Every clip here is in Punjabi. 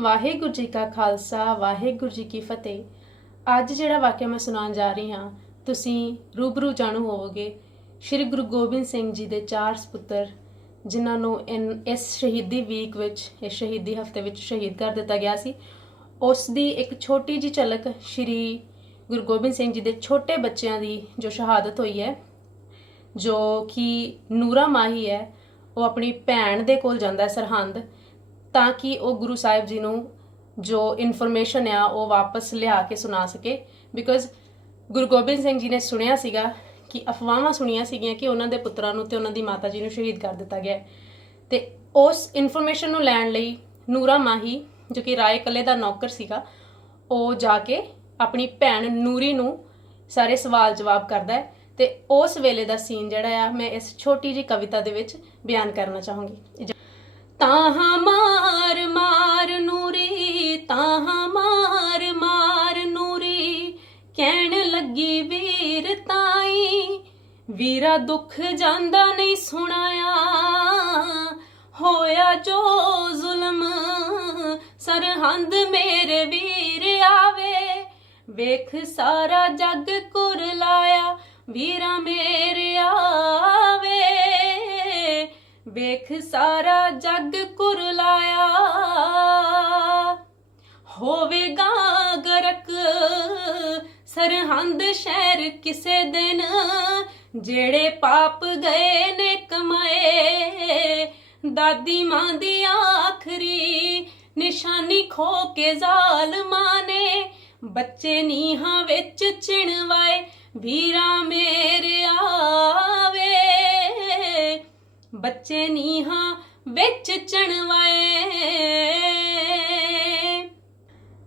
ਵਾਹਿਗੁਰੂ ਜੀ ਕਾ ਖਾਲਸਾ, ਵਾਹਿਗੁਰੂ ਜੀ ਕੀ ਫਤਿਹ। ਅੱਜ ਜਿਹੜਾ ਵਾਕਿਆ ਮੈਂ ਸੁਣਾਉਣ ਜਾ ਰਹੀ ਹਾਂ, ਤੁਸੀਂ ਰੂਬਰੂ ਜਾਣੂ ਹੋਵੋਗੇ। ਸ੍ਰੀ ਗੁਰੂ ਗੋਬਿੰਦ ਸਿੰਘ ਜੀ ਦੇ ਚਾਰ ਸਪੁੱਤਰ, ਜਿਨ੍ਹਾਂ ਨੂੰ ਇਨ- ਇਸ ਸ਼ਹੀਦੀ ਵੀਕ ਵਿੱਚ, ਇਸ ਸ਼ਹੀਦੀ ਹਫ਼ਤੇ ਵਿੱਚ ਸ਼ਹੀਦ ਕਰ ਦਿੱਤਾ ਗਿਆ ਸੀ। ਉਸ ਦੀ ਇੱਕ ਛੋਟੀ ਜੀ ਝਲਕ ਸ੍ਰੀ ਗੁਰੂ ਗੋਬਿੰਦ ਸਿੰਘ ਜੀ ਦੇ ਛੋਟੇ ਬੱਚਿਆਂ ਦੀ ਜੋ ਸ਼ਹਾਦਤ ਹੋਈ ਹੈ, ਜੋ ਕਿ ਨੂਰਾ ਮਾਹੀ ਹੈ, ਉਹ ਆਪਣੀ ਭੈਣ ਦੇ ਕੋਲ ਜਾਂਦਾ ਹੈ ਸਰਹੰਦ। ਤਾਂ ਕਿ ਉਹ ਗੁਰੂ ਸਾਹਿਬ ਜੀ ਨੂੰ ਜੋ ਇਨਫੋਰਮੇਸ਼ਨ ਆ ਉਹ ਵਾਪਸ ਲਿਆ ਕੇ ਸੁਣਾ ਸਕੇ। ਬਿਕੋਜ਼ ਗੁਰੂ ਗੋਬਿੰਦ ਸਿੰਘ ਜੀ ਨੇ ਸੁਣਿਆ ਸੀਗਾ ਕਿ ਅਫਵਾਹਾਂ ਸੁਣੀਆਂ ਸੀਗੀਆਂ ਕਿ ਉਹਨਾਂ ਦੇ ਪੁੱਤਰਾਂ ਨੂੰ ਤੇ ਉਹਨਾਂ ਦੀ ਮਾਤਾ ਜੀ ਨੂੰ ਸ਼ਹੀਦ ਕਰ ਦਿੱਤਾ ਗਿਆ ਹੈ। ਤੇ ਉਸ ਇਨਫੋਰਮੇਸ਼ਨ ਨੂੰ ਲੈਣ ਲਈ ਨੂਰਾ ਮਾਹੀ, ਜੋ ਕਿ ਰਾਏ ਕੱਲੇ ਦਾ ਨੌਕਰ ਸੀਗਾ, ਉਹ ਜਾ ਕੇ ਆਪਣੀ ਭੈਣ ਨੂਰੀ ਨੂੰ ਸਾਰੇ ਸਵਾਲ ਜਵਾਬ ਕਰਦਾ ਹੈ। ਤੇ ਉਸ ਵੇਲੇ ਦਾ ਸੀਨ ਜਿਹੜਾ ਆ, ਮੈਂ ਇਸ ਛੋਟੀ ਜੀ ਕਵਿਤਾ ਦੇ ਵਿੱਚ ਬਿਆਨ ਕਰਨਾ ਚਾਹੂੰਗੀ। ਤਾਹਾਂ ਮਾਰ ਮਾਰ ਨੂਰੀ, ਤਾਹਾਂ ਮਾਰ ਮਾਰ ਨੂਰੀ। ਕਹਿਣ ਲੱਗੀ ਵੀਰ ਤਾਈ, ਵੀਰਾ ਦੁੱਖ ਜਾਂਦਾ ਨਹੀਂ ਸੁਣਾਇਆ। ਹੋਇਆ ਜੋ ਜ਼ੁਲਮ, ਸਰਹੰਦ ਮੇਰੇ ਵੀਰ ਆਵੇ। ਵੇਖ ਸਾਰਾ ਜੱਗ ਕੁਰ ਲਾਇਆ, ਵੀਰਾ ਮੇਰੇ ਆ ਵੇਖ ਸਾਰਾ ਜੱਗ ਕੁਰਲਾਇਆ। ਹੋਵੇਗਾ ਗਰਕ ਸਰਹੰਦ ਸ਼ਹਿਰ ਕਿਸੇ ਦਿਨ, ਜਿਹੜੇ ਪਾਪ ਗਏ ਨੇ ਕਮਾਏ। ਦਾਦੀ ਮਾਂ ਦੀ ਆਖਰੀ ਨਿਸ਼ਾਨੀ ਖੋ ਕੇ ਜ਼ਾਲਮਾਂ ਨੇ ਬੱਚੇ ਨੀਹਾਂ ਵਿੱਚ ਚਿਣਵਾਏ, ਵੀਰਾ ਮੇ ਬੱਚੇ ਨੀਹਾਂ ਵਿੱਚ ਚਣਵਾਏ।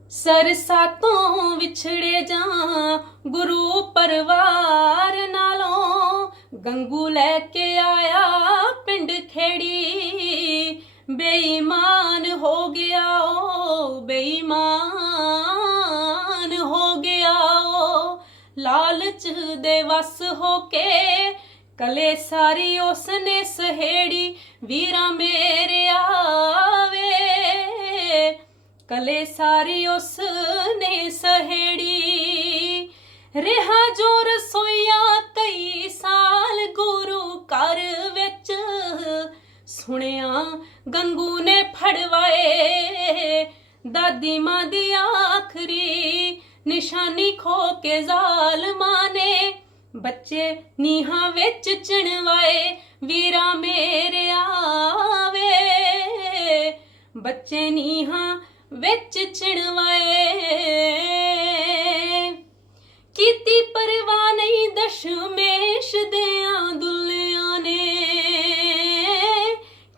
ਸਰਸਾ ਤੋਂ ਵਿਛੜੇ ਜਾਂ ਗੁਰੂ ਪਰਿਵਾਰ ਨਾਲੋਂ ਗੰਗੂ ਲੈ ਕੇ ਆਇਆ ਪਿੰਡ ਖੇੜੀ। ਬੇਈਮਾਨ ਹੋ ਗਿਆ ਓ, ਬੇਈਮਾਨ ਹੋ ਗਿਆ ਓ। ਲਾਲਚ ਦੇ ਵਸ ਹੋ ਕੇ ਕਲੇ ਸਾਰੀ ਉਸਨੇ ਸਹੇੜੀ ਵੀਰਾ ਮੇਰੇ ਆਵੇ। ਕਲੇ ਸਾਰੀ ਉਸਨੇ ਸਹੇੜੀ ਰਿਹਾ ਜੋ ਰਸੋਈਆ ਕਈ ਸਾਲ ਗੁਰੂ ਘਰ ਵਿੱਚ। ਸੁਣਿਆ ਗੰਗੂ ਨੇ ਫੜਵਾਏ, ਦਾਦੀ ਮਾਂ ਦੀ ਆਖਰੀ ਨਿਸ਼ਾਨੀ ਖੋ ਕੇ ਜ਼ਾਲਮਾਂ ਨੇ। ਬੱਚੇ ਨੀਹਾਂ ਵਿੱਚ ਚਿਣਵਾਏ, ਵੀਰਾ ਮੇਰੇ ਆਵੇ। ਬੱਚੇ ਨੀਹਾਂ ਵਿੱਚ ਚਿਣਵਾਏ। ਕੀਤੀ ਪਰਵਾਹ ਨਹੀਂ ਦਸ਼ਮੇਸ਼ ਦਿਆਂ ਦੁੱਲਿਆਂ ਨੇ।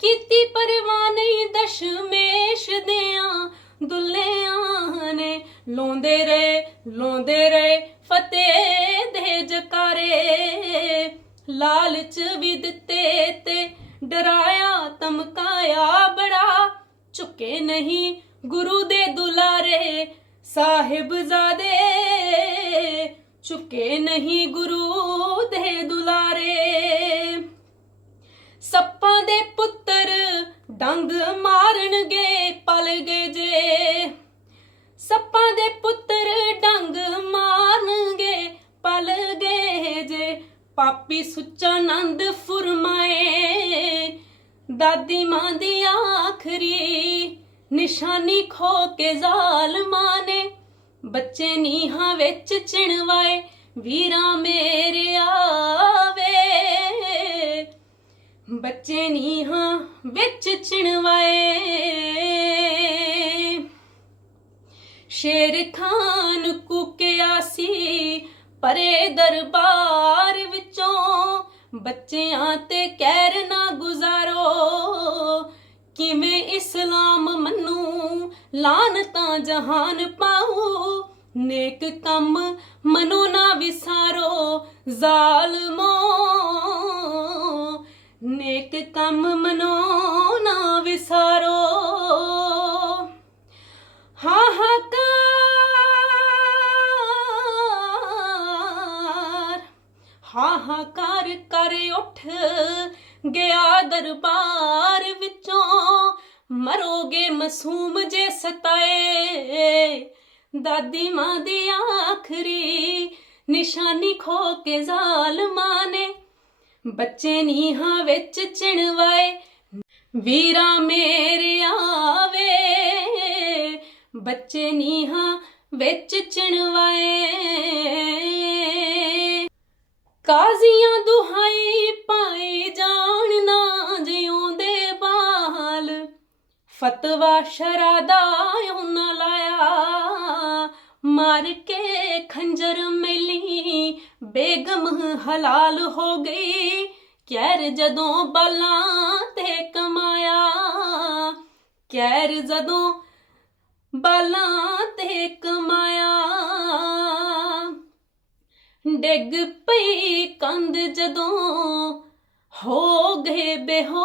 ਕੀਤੀ ਪਰਵਾਹ ਨਹੀਂ ਦਸ਼ਮੇਸ਼ ਦਿਆਂ ਦੁੱਲਿਆਂ ਨੇ। ਲੋਂਦੇ ਰਹੇ ਲੋਂਦੇ ਰਹੇ ਫਤਿਹ ਦੇ ਜਕਾਰੇ ਲਾਲਚ ਵੀ ਦਿੱਤੇ ਤੇ ਡਰਾਇਆ, ਧਮਕਾਇਆ ਬੜਾ। ਝੁਕੇ ਨਹੀਂ ਗੁਰੂ ਦੇ ਦੁਲਾਰੇ ਸਾਹਿਬਜ਼ਾਦੇ ਝੁਕੇ ਨਹੀਂ ਗੁਰੂ ਦੇ ਦੁਲਾਰੇ। ਸੱਪਾਂ ਦੇ ਪੁੱਤਰ ਡੰਗ ਮਾਰਨਗੇ ਸੁੱਚਾ ਆਨੰਦ ਫੁਰਮਾਏ, ਦਾਦੀ ਮਾਂ ਦੀ ਆਖਰੀ ਨਿਸ਼ਾਨੀ ਖੋ ਕੇ ਜ਼ਾਲਮਾਂ ਨੇ ਬੱਚੇ ਨੀਹਾਂ ਵਿੱਚ ਚਿਣਵਾਏ, ਵੀਰਾ ਮੇਰੇ ਆਵੇ। ਬੱਚੇ ਨੀਹਾਂ ਵਿੱਚ ਚਿਣਵਾਏ। ਸ਼ੇਰ ਖਾਨ ਕੁਕਿਆ ਸੀ ਪਰੇ ਦਰਬਾਰ ਵਿੱਚੋਂ ਬੱਚਿਆਂ ਤੇ ਕਹਿਰ ਨਾ ਗੁਜ਼ਾਰੋ। ਕਿਵੇਂ ਇਸਲਾਮ ਮੰਨੂ ਲਾਨਤਾਂ ਜਹਾਨ ਪਾਉ ਨੇਕ ਕੰਮ ਮਨੋ ਨਾ ਵਿਸਾਰੋ, ਜ਼ਾਲਮੋ। ਨੇਕ ਕੰਮ ਮਨੋ ਹਾਹਾਕਾਰ ਉੱਠ ਗਿਆ ਦਰਬਾਰ ਵਿੱਚੋਂ। ਮਰੋਗੇ ਮਾਸੂਮ ਜੇ ਸਤਾਏ। ਦਾਦੀ ਮਾਂ ਦੀ ਆਖਰੀ ਨਿਸ਼ਾਨੀ ਖੋ ਕੇ ਜ਼ਾਲਮਾਂ ਨੇ। ਬੱਚੇ ਨੀਹਾਂ ਵਿੱਚ ਚਿਣਵਾਏ। ਵੀਰਾ ਮੇਰੇ ਆਵੇ। ਬੱਚੇ ਨੀਹਾਂ ਵਿੱਚ ਚਿਣਵਾਏ। ਕਾਜ਼ੀਆਂ ਦੁਹਾਈ ਪਾਏ ਜਾਣ ਨਾ ਜਿਉਂਦੇ ਬਾਲ ਫਤਵਾ ਸ਼ਰਾਦਾ ਉਹਨਾਂ ਲਾਇਆ। ਮਾਰ ਕੇ ਖੰਜਰ ਮਿਲੀ, ਬੇਗਮ ਹਲਾਲ ਹੋ ਗਈ। ਕਹਿਰ ਜਦੋਂ ਬਲਾਂ ਤੇ ਕਮਾਇਆ। ਕਹਿਰ ਜਦੋਂ ਬਲਾਂ ਤੇ ਕਮਾਇਆ। ਡਿੱਗ ਪਈ ਕੰਧ ਜਦੋਂ ਹੋ ਗਏ ਬੇਹੋਸ਼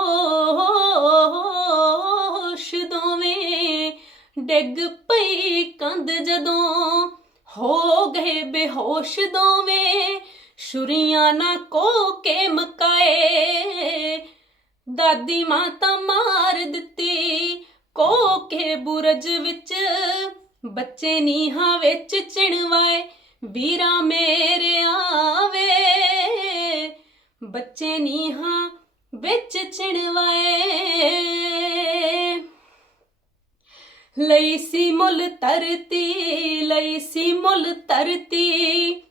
ਦੋਵੇਂ। ਡਿੱਗ ਪਈ ਕੰਧ ਜਦੋਂ ਹੋ ਗਏ ਬੇਹੋਸ਼ ਦੋਵੇਂ। ਛੁਰੀਆਂ ਨਾ ਕੋ ਕੇ ਮਕਾਏ। ਦਾਦੀ ਮਾਂ ਤਾਂ ਮਾਰ ਦਿੱਤੀ ਕੋ ਕੇ ਬੁਰਜ ਵਿੱਚ। ਬੱਚੇ ਨੀਹਾਂ ਵਿੱਚ ਚਿਣਵਾਏ। ਵੀਰਾ ਮੇਰੇ ਆਵੇ। ਬੱਚੇ ਨੀਹਾਂ ਵਿੱਚ ਚਿਣਵਾਏ। ਲਈ ਸੀ ਮੁੱਲ ਤਰਤੀ ਲਈ ਸੀ ਮੁੱਲ ਤਰਤੀ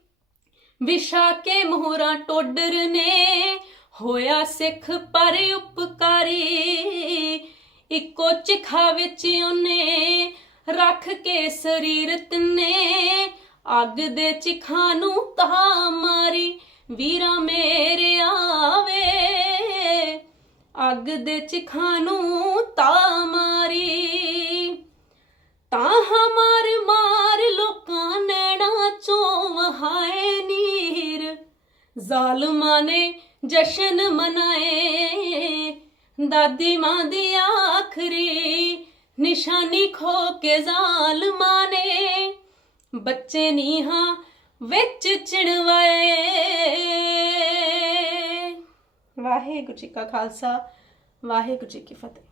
ਵਿਸ਼ਾ ਕੇ ਮੋਹਰਾ ਟੋਡਰ ਨੇ, ਹੋਇਆ ਸਿੱਖ ਪਰ ਉਪਕਾਰੀ। ਇੱਕੋ ਚਿਖਾ ਵਿੱਚ ਉਹਨੇ ਰੱਖ ਕੇ ਸਰੀਰ ਤਨੇ ਅੱਗ ਦੇ ਚਿਖਾ ਨੂੰ ਤਾ ਮਾਰੀ, ਵੀਰਾ ਮੇਰੇ ਆਵੇ। ਅੱਗ ਦੇ ਚਿਖਾ ਨੂੰ ਤਾ ਮਾਰੀ ਤਾਂ ਹਮਾਰ ਮਾਰ ਲੋਕਾਂ ਨੈਣਾ ਚੋਂ ਵਹਾਏ ਨੀਰ। ਜ਼ਾਲਮਾਂ ਨੇ ਜਸ਼ਨ ਮਨਾਏ ਦਾਦੀ ਮਾਂ ਦੀ ਆਖਰੀ ਨਿਸ਼ਾਨੀ ਖੋ ਕੇ ਜ਼ਾਲਮਾਂ ਨੇ। ਬੱਚੇ ਨੀਹਾਂ ਵਿੱਚ ਚਿਣਵਾਏ। ਵਾਹਿਗੁਰੂ ਜੀ ਕਾ ਖਾਲਸਾ ਵਾਹਿਗੁਰੂ ਜੀ ਕੀ ਫਤਿਹ।